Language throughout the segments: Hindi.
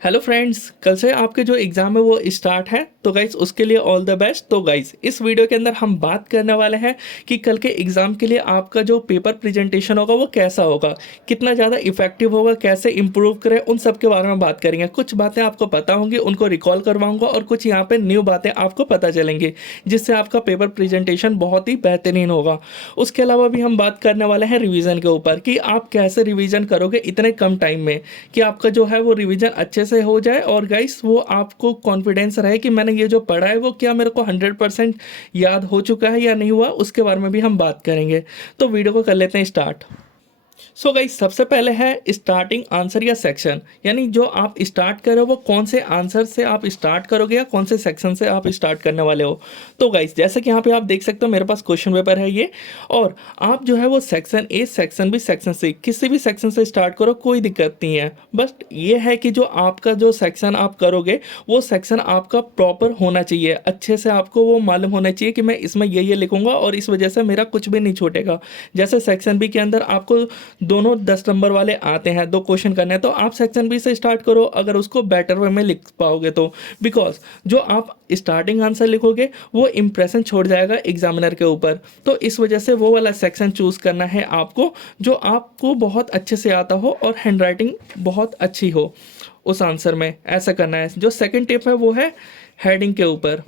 हेलो फ्रेंड्स, कल से आपके जो एग्ज़ाम है वो स्टार्ट है। तो गाइस उसके लिए ऑल द बेस्ट। तो गाइस इस वीडियो के अंदर हम बात करने वाले हैं कि कल के एग्ज़ाम के लिए आपका जो पेपर प्रेजेंटेशन होगा वो कैसा होगा, कितना ज़्यादा इफेक्टिव होगा, कैसे इंप्रूव करें, उन सब के बारे में बात करेंगे। कुछ बातें आपको पता होंगी, उनको रिकॉल करवाऊंगा और कुछ यहाँ पे न्यू बातें आपको पता चलेंगी जिससे आपका पेपर प्रेजेंटेशन बहुत ही बेहतरीन होगा। उसके अलावा भी हम बात करने वाले हैं रिवीजन के ऊपर कि आप कैसे रिवीजन करोगे इतने कम टाइम में कि आपका जो है वो रिवीजन अच्छे से हो जाए और गाइस वो आपको कॉन्फिडेंस रहे कि मैंने ये जो पढ़ा है वो क्या मेरे को 100% याद हो चुका है या नहीं हुआ, उसके बारे में भी हम बात करेंगे। तो वीडियो को कर लेते हैं स्टार्ट। सो गाइस सबसे पहले है स्टार्टिंग आंसर या सेक्शन, यानी जो आप स्टार्ट करो वो कौन से आंसर से आप स्टार्ट करोगे या कौन से सेक्शन से आप स्टार्ट करने वाले हो। तो गाइस जैसे कि यहाँ पे आप देख सकते हो मेरे पास क्वेश्चन पेपर है ये, और आप जो है वो section A, section B, section C किसी भी सेक्शन से स्टार्ट करो, कोई दिक्कत नहीं है। बस ये है कि जो आपका जो सेक्शन आप करोगे वो सेक्शन आपका प्रॉपर होना चाहिए, अच्छे से आपको वो मालूम होना चाहिए कि मैं इसमें ये लिखूंगा और इस वजह से मेरा कुछ भी नहीं छूटेगा। जैसे सेक्शन बी के अंदर आपको दोनों 10 नंबर वाले आते हैं, दो क्वेश्चन करने हैं, तो आप सेक्शन बी से स्टार्ट करो अगर उसको बेटर वे में लिख पाओगे तो। बिकॉज जो आप स्टार्टिंग आंसर लिखोगे वो इंप्रेशन छोड़ जाएगा एग्जामिनर के ऊपर। तो इस वजह से वो वाला सेक्शन चूज करना है आपको जो आपको बहुत अच्छे से आता हो और हैंड राइटिंग बहुत अच्छी हो उस आंसर में, ऐसा करना है। जो सेकंड टिप है वो है हेडिंग के ऊपर।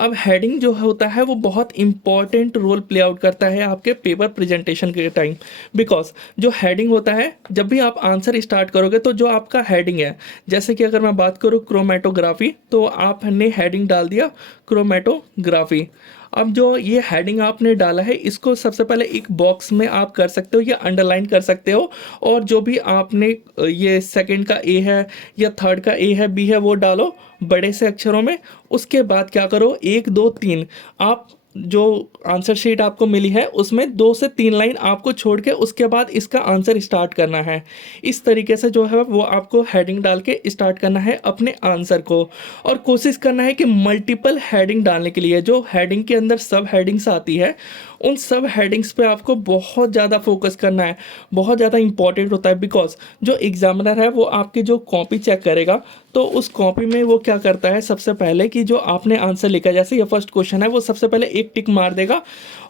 अब हेडिंग जो होता है वो बहुत इंपॉर्टेंट रोल प्ले आउट करता है आपके पेपर प्रेजेंटेशन के टाइम। बिकॉज जो हेडिंग होता है, जब भी आप आंसर स्टार्ट करोगे तो जो आपका हेडिंग है, जैसे कि अगर मैं बात करूँ क्रोमेटोग्राफी, तो आपने हेडिंग डाल दिया क्रोमेटोग्राफी। अब जो ये हेडिंग आपने डाला है इसको सबसे पहले एक बॉक्स में आप कर सकते हो या अंडरलाइन कर सकते हो, और जो भी आपने ये सेकंड का ए है या थर्ड का ए है, बी है, वो डालो बड़े से अक्षरों में। उसके बाद क्या करो, एक दो तीन, आप जो आंसर शीट आपको मिली है उसमें 2 से 3 लाइन आपको छोड़ के उसके बाद इसका आंसर स्टार्ट करना है। इस तरीके से जो है वो आपको हेडिंग डाल के स्टार्ट करना है अपने आंसर को। और कोशिश करना है कि मल्टीपल हेडिंग डालने के लिए, जो हेडिंग के अंदर सब हेडिंग्स आती है उन सब हेडिंग्स पे आपको बहुत ज़्यादा फोकस करना है, बहुत ज़्यादा इंपॉर्टेंट होता है। बिकॉज जो एग्जामिनर है वो आपकी जो कॉपी चेक करेगा, तो उस कॉपी में वो क्या करता है सबसे पहले कि जो आपने आंसर लिखा, जैसे ये फर्स्ट क्वेश्चन है, वो सबसे पहले एक टिक मार देगा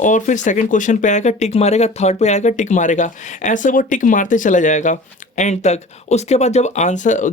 और फिर सेकंड क्वेश्चन पे आएगा टिक मारेगा, थर्ड पे आएगा टिक मारेगा, ऐसे वो टिक मारते चला जाएगा एंड तक। उसके बाद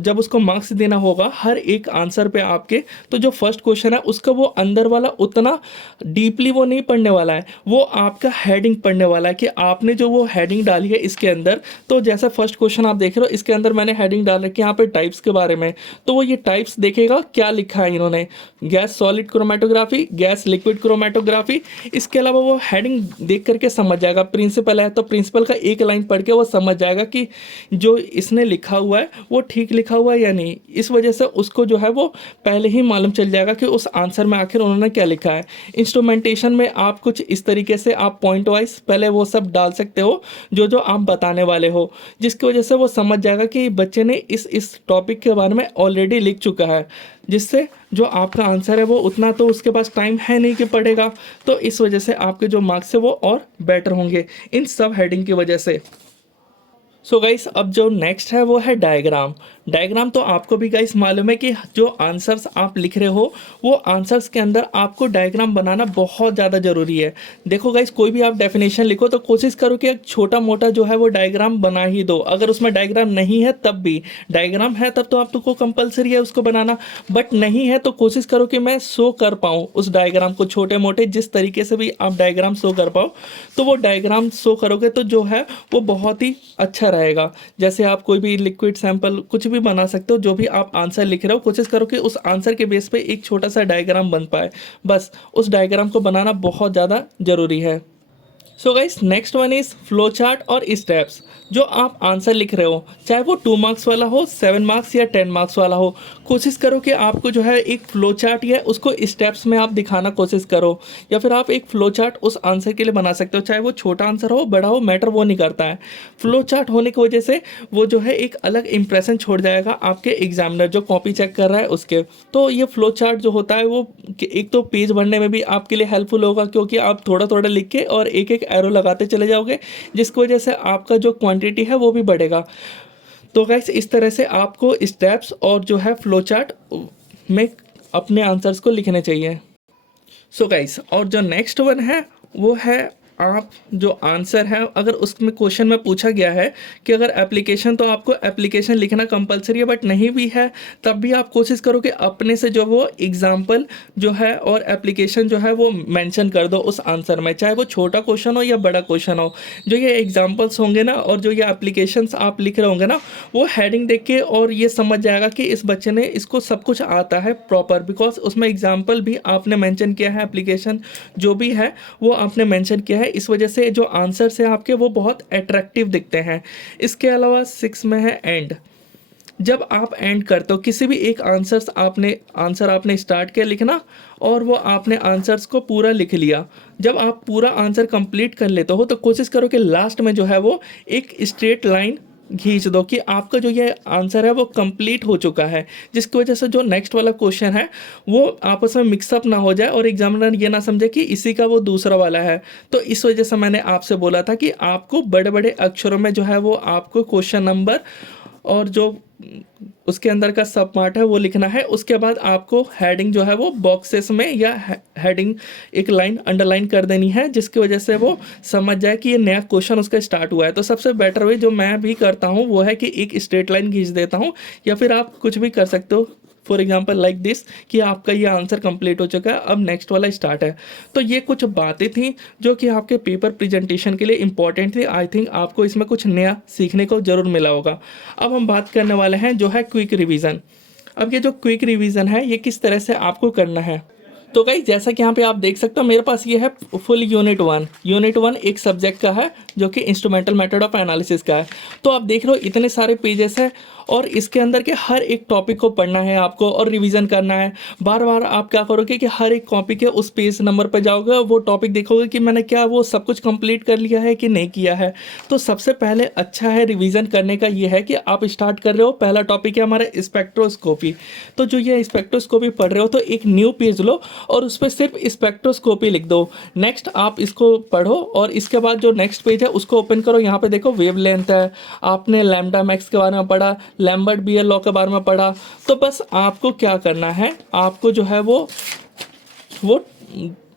जब उसको मार्क्स देना होगा हर एक आंसर पे आपके, तो जो फर्स्ट क्वेश्चन है उसका वो अंदर वाला उतना डीपली वो नहीं पढ़ने वाला है, वो आपका हेडिंग पढ़ने वाला है कि आपने जो वो हेडिंग डाली है इसके अंदर। तो जैसा फर्स्ट क्वेश्चन आप देख रहे हो, इसके अंदर मैंने हेडिंग डाल रखी है यहाँ पे टाइप्स के बारे में, तो वो ये टाइप्स देखेगा क्या लिखा है इन्होंने, gas solid chromatography, gas liquid chromatography. इसके अलावा वो हेडिंग देख करके समझ जाएगा। प्रिंसिपल है तो प्रिंसिपल का एक लाइन पढ़ के वो समझ जाएगा कि जो इसने लिखा हुआ है वो ठीक लिखा हुआ है या नहीं। इस वजह से उसको जो है वो पहले ही मालूम चल जाएगा कि उस आंसर में आखिर उन्होंने क्या लिखा है। इंस्ट्रूमेंटेशन में आप कुछ इस तरीके से आप पॉइंट वाइज पहले वो सब डाल सकते हो जो जो आप बताने वाले हो, जिसकी वजह से वो समझ जाएगा कि बच्चे ने इस टॉपिक के बारे में ऑलरेडी लिख चुका है, जिससे जो आपका आंसर है वो उतना तो उसके पास टाइम है नहीं कि पढ़ेगा। तो इस वजह से आपके जो मार्क्स है वो और बेटर होंगे इन सब हेडिंग की वजह से। सो गाइस अब जो नेक्स्ट है वो है डायग्राम। डायग्राम तो आपको भी गाइस मालूम है कि जो आंसर्स आप लिख रहे हो वो आंसर्स के अंदर आपको डायग्राम बनाना बहुत ज़्यादा ज़रूरी है। देखो गाइस कोई भी आप डेफिनेशन लिखो तो कोशिश करो कि एक छोटा मोटा जो है वो डायग्राम बना ही दो। अगर उसमें डायग्राम नहीं है तब भी, डायग्राम है तब तो आपको कंपलसरी है उसको बनाना, बट नहीं है तो कोशिश करो कि मैं शो कर पाऊँ उस डायग्राम को, छोटे मोटे जिस तरीके से भी आप डायग्राम शो कर पाओ तो वो डायग्राम शो करोगे तो जो है वो बहुत ही अच्छा रहेगा। जैसे आप कोई भी लिक्विड सैंपल कुछ भी बना सकते हो, जो भी आप आंसर लिख रहे हो कोशिश करो कि उस आंसर के बेस पे एक छोटा सा डायग्राम बन पाए। बस उस डायग्राम को बनाना बहुत ज़्यादा ज़रूरी है। So guys next one is flow chart और स्टेप्स। जो आप आंसर लिख रहे हो चाहे वो 2 मार्क्स वाला हो, 7 मार्क्स या 10 मार्क्स वाला हो, कोशिश करो कि आपको जो है एक फ्लो चार्ट या उसको स्टेप्स में आप दिखाना कोशिश करो, या फिर आप एक फ्लो चार्ट उस आंसर के लिए बना सकते हो। चाहे वो छोटा आंसर हो बड़ा हो, मैटर वो नहीं करता है। फ्लो चार्ट होने की वजह से वो जो है एक अलग इंप्रेशन छोड़ जाएगा आपके एग्जामिनर जो कॉपी चेक कर रहा है उसके। तो ये फ्लो चार्ट जो होता है वो एक तो पेज भरने में भी आपके लिए हेल्पफुल होगा, क्योंकि आप थोड़ा थोड़ा लिख के और एक एक एरो लगाते चले जाओगे, जिसकी वजह से आपका जो क्वांटिटी है वो भी बढ़ेगा। तो गाइस इस तरह से आपको स्टेप्स और जो है फ्लो चार्ट में अपने आंसर्स को लिखने चाहिए। सो गाइस और जो नेक्स्ट वन है वो है आप जो आंसर है, अगर उसमें क्वेश्चन में पूछा गया है कि अगर एप्लीकेशन, तो आपको एप्लीकेशन लिखना कंपलसरी है, बट नहीं भी है तब भी आप कोशिश करो कि अपने से जो वो एग्जाम्पल जो है और एप्लीकेशन जो है वो मेंशन कर दो उस आंसर में, चाहे वो छोटा क्वेश्चन हो या बड़ा क्वेश्चन हो। जो ये एग्जाम्पल्स होंगे ना और जो ये एप्लीकेशंस आप लिख रहे होंगे ना, वो हेडिंग देख के और ये समझ जाएगा कि इस बच्चे ने इसको सब कुछ आता है प्रॉपर, बिकॉज उसमें एग्जाम्पल भी आपने मेंशन किया है, एप्लीकेशन जो भी है वो आपने मेंशन किया है। इस वजह से जो आंसर्स हैं आपके वो बहुत अट्रैक्टिव दिखते हैं। इसके अलावा 6 में है एंड। जब आप एंड करते हो किसी भी एक आंसर आपने स्टार्ट किया लिखना और वो आपने आंसर्स को पूरा लिख लिया, जब आप पूरा आंसर कंप्लीट कर लेते हो तो कोशिश करो कि लास्ट में जो है वो एक स्ट्रेट लाइन खींच दो कि आपका जो ये आंसर है वो कंप्लीट हो चुका है, जिसकी वजह से जो नेक्स्ट वाला क्वेश्चन है वो आपस में मिक्सअप ना हो जाए और एग्जामिनर ये ना समझे कि इसी का वो दूसरा वाला है। तो इस वजह से मैंने आपसे बोला था कि आपको बड़े बड़े अक्षरों में जो है वो आपको क्वेश्चन नंबर और जो उसके अंदर का सब पार्ट है वो लिखना है। उसके बाद आपको हेडिंग जो है वो बॉक्सेस में या हेडिंग एक लाइन अंडरलाइन कर देनी है, जिसकी वजह से वो समझ जाए कि ये नया क्वेश्चन उसका स्टार्ट हुआ है। तो सबसे बेटर वे जो मैं भी करता हूँ वो है कि एक स्ट्रेट लाइन खींच देता हूँ, या फिर आप कुछ भी कर सकते हो, फॉर एग्जाम्पल लाइक दिस, कि आपका ये आंसर कंप्लीट हो चुका है, अब नेक्स्ट वाला स्टार्ट है। तो ये कुछ बातें थी जो कि आपके पेपर प्रेजेंटेशन के लिए इंपॉर्टेंट थी। आई थिंक आपको इसमें कुछ नया सीखने को ज़रूर मिला होगा। अब हम बात करने वाले हैं जो है क्विक रिवीजन। अब ये जो क्विक रिवीजन है ये किस तरह से आपको करना है। तो गाइस जैसा कि यहाँ पे आप देख सकते हो मेरे पास ये है फुल यूनिट वन एक सब्जेक्ट का है जो कि इंस्ट्रूमेंटल मेथड ऑफ एनालिसिस का है। तो आप देख रहे हो इतने सारे पेजेस है और इसके अंदर के हर एक टॉपिक को पढ़ना है आपको और रिवीजन करना है। बार बार आप क्या करोगे कि हर एक कॉपी के उस पेज नंबर पर जाओगे और वो टॉपिक देखोगे कि मैंने क्या वो सब कुछ कंप्लीट कर लिया है कि नहीं किया है। तो सबसे पहले अच्छा है रिवीजन करने का ये है कि आप स्टार्ट कर रहे हो, पहला टॉपिक है हमारा स्पेक्ट्रोस्कोपी। तो जो ये स्पेक्ट्रोस्कोपी पढ़ रहे हो तो एक न्यू पेज लो और उस पर सिर्फ स्पेक्ट्रोस्कोपी लिख दो। नेक्स्ट आप इसको पढ़ो और इसके बाद जो नेक्स्ट पेज है उसको ओपन करो। यहाँ पे देखो वेवलेंथ है, आपने लैम्डा मैक्स के बारे में पढ़ा, लैम्बर्ट बीयर लॉ के बारे में पढ़ा। तो बस आपको क्या करना है, आपको जो है वो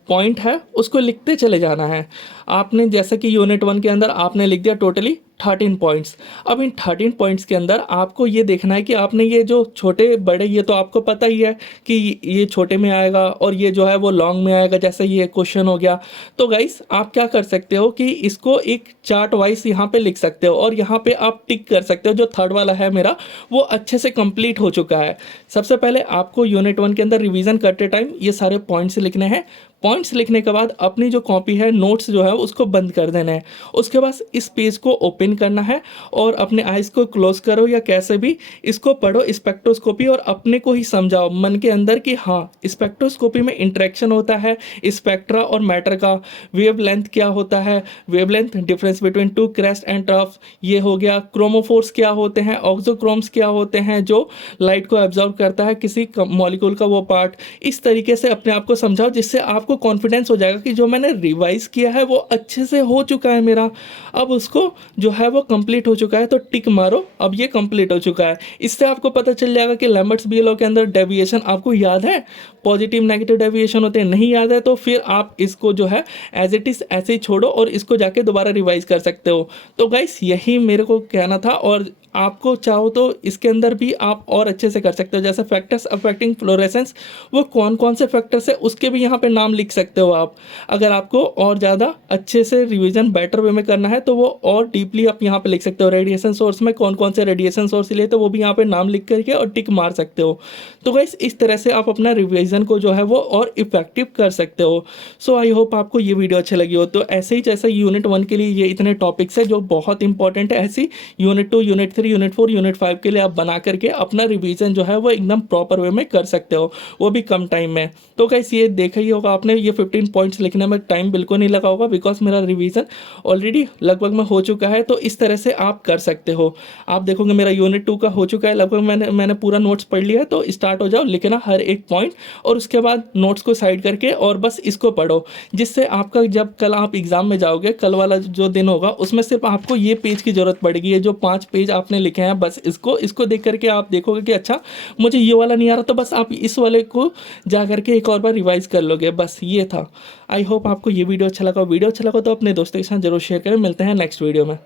पॉइंट है उसको लिखते चले जाना है। आपने जैसे कि यूनिट 1 के अंदर आपने लिख दिया टोटली 13 पॉइंट्स। अब इन 13 पॉइंट्स के अंदर आपको ये देखना है कि आपने ये जो छोटे बड़े, ये तो आपको पता ही है कि ये छोटे में आएगा और ये जो है वो लॉन्ग में आएगा, जैसे ये क्वेश्चन हो गया। तो गाइस आप क्या कर सकते हो कि इसको एक चार्ट वाइज यहाँ पे लिख सकते हो और यहाँ पे आप टिक कर सकते हो। जो थर्ड वाला है मेरा वो अच्छे से कंप्लीट हो चुका है। सबसे पहले आपको यूनिट 1 के अंदर रिवीजन करते टाइम ये सारे पॉइंट्स लिखने हैं। पॉइंट्स लिखने के बाद अपनी जो कॉपी है, नोट्स जो है उसको बंद कर देना है। उसके बाद इस पेज को ओपन करना है और अपने आइज़ को क्लोज करो या कैसे भी इसको पढ़ो स्पेक्ट्रोस्कोपी और अपने को ही समझाओ मन के अंदर कि हाँ स्पेक्ट्रोस्कोपी में इंटरेक्शन होता है स्पेक्ट्रा और मैटर का। वेवलेंथ क्या होता है, wavelength difference between two crest and trough, ये हो गया। क्रोमोफोर्स क्या होते हैं, ऑक्सोक्रोम्स क्या होते हैं जो लाइट को एब्जॉर्ब करता है किसी मॉलिक्यूल का वो पार्ट। इस तरीके से अपने आप को समझाओ जिससे आपको कॉन्फिडेंस हो जाएगा कि जो मैंने रिवाइज किया है वो अच्छे से हो चुका है मेरा, अब उसको जो है वो कंप्लीट हो चुका है। तो टिक मारो, अब ये कंप्लीट हो चुका है। इससे आपको पता चल जाएगा कि लैम्बर्ट्स बीयर लॉ के अंदर डेविएशन आपको याद है, पॉजिटिव नेगेटिव डेविएशन होते हैं, नहीं याद है तो फिर आप इसको जो है एज इट इज ऐसे ही छोड़ो और इसको जाके दोबारा रिवाइज कर सकते हो। तो गाइस यही मेरे को कहना था और आपको चाहो तो इसके अंदर भी आप और अच्छे से कर सकते हो। जैसे फैक्टर्स अफेक्टिंग फ्लोरेसेंस, वो कौन कौन से फैक्टर्स है उसके भी यहाँ पे नाम लिख सकते हो आप। अगर आपको और ज़्यादा अच्छे से रिवीजन बेटर वे में करना है तो वो और डीपली आप यहाँ पे लिख सकते हो। रेडिएशन सोर्स में कौन कौन से रेडिएशन सोर्स लिए तो वो भी यहाँ पे नाम लिख करके और टिक मार सकते हो। तो गाइस इस तरह से आप अपना रिवीजन को जो है वो और इफेक्टिव कर सकते हो। सो आई होप आपको ये वीडियो अच्छी लगी हो। तो ऐसे ही जैसे यूनिट 1 के लिए ये इतने टॉपिक्स है जो बहुत इंपॉर्टेंट है, ऐसी यूनिट 2, यूनिट 3, यूनिट 4, यूनिट 5 के लिए आप बना करके अपना रिवीजन जो है वो एकदम प्रॉपर वे में कर सकते हो, वो भी कम टाइम में। तो गाइस ये देखा ही होगा आपने, ये 15 पॉइंट्स लिखने में टाइम बिल्कुल नहीं लगा होगा बिकॉज मेरा रिवीजन ऑलरेडी लगभग में हो चुका है। तो इस तरह से आप कर सकते हो। आप देखोगे मेरा यूनिट 2 का हो चुका है लगभग, मैंने पूरा नोट्स पढ़ लिया है। तो स्टार्ट हो जाओ लिखना हर एक पॉइंट और उसके बाद नोट्स को साइड करके और बस इसको पढ़ो, जिससे आपका जब कल आप एग्जाम में जाओगे, कल वाला जो दिन होगा उसमें सिर्फ आपको ये पेज की जरूरत पड़ेगी। ये जो 5 पेज आपने आपने लिखे हैं, बस इसको इसको देख करके आप देखोगे कि अच्छा मुझे ये वाला नहीं आ रहा, तो बस आप इस वाले को जा करके एक और बार रिवाइज कर लोगे। बस ये था। आई होप आपको ये वीडियो अच्छा लगा। वीडियो अच्छा लगा तो अपने दोस्तों के साथ जरूर शेयर करें। मिलते हैं नेक्स्ट वीडियो में।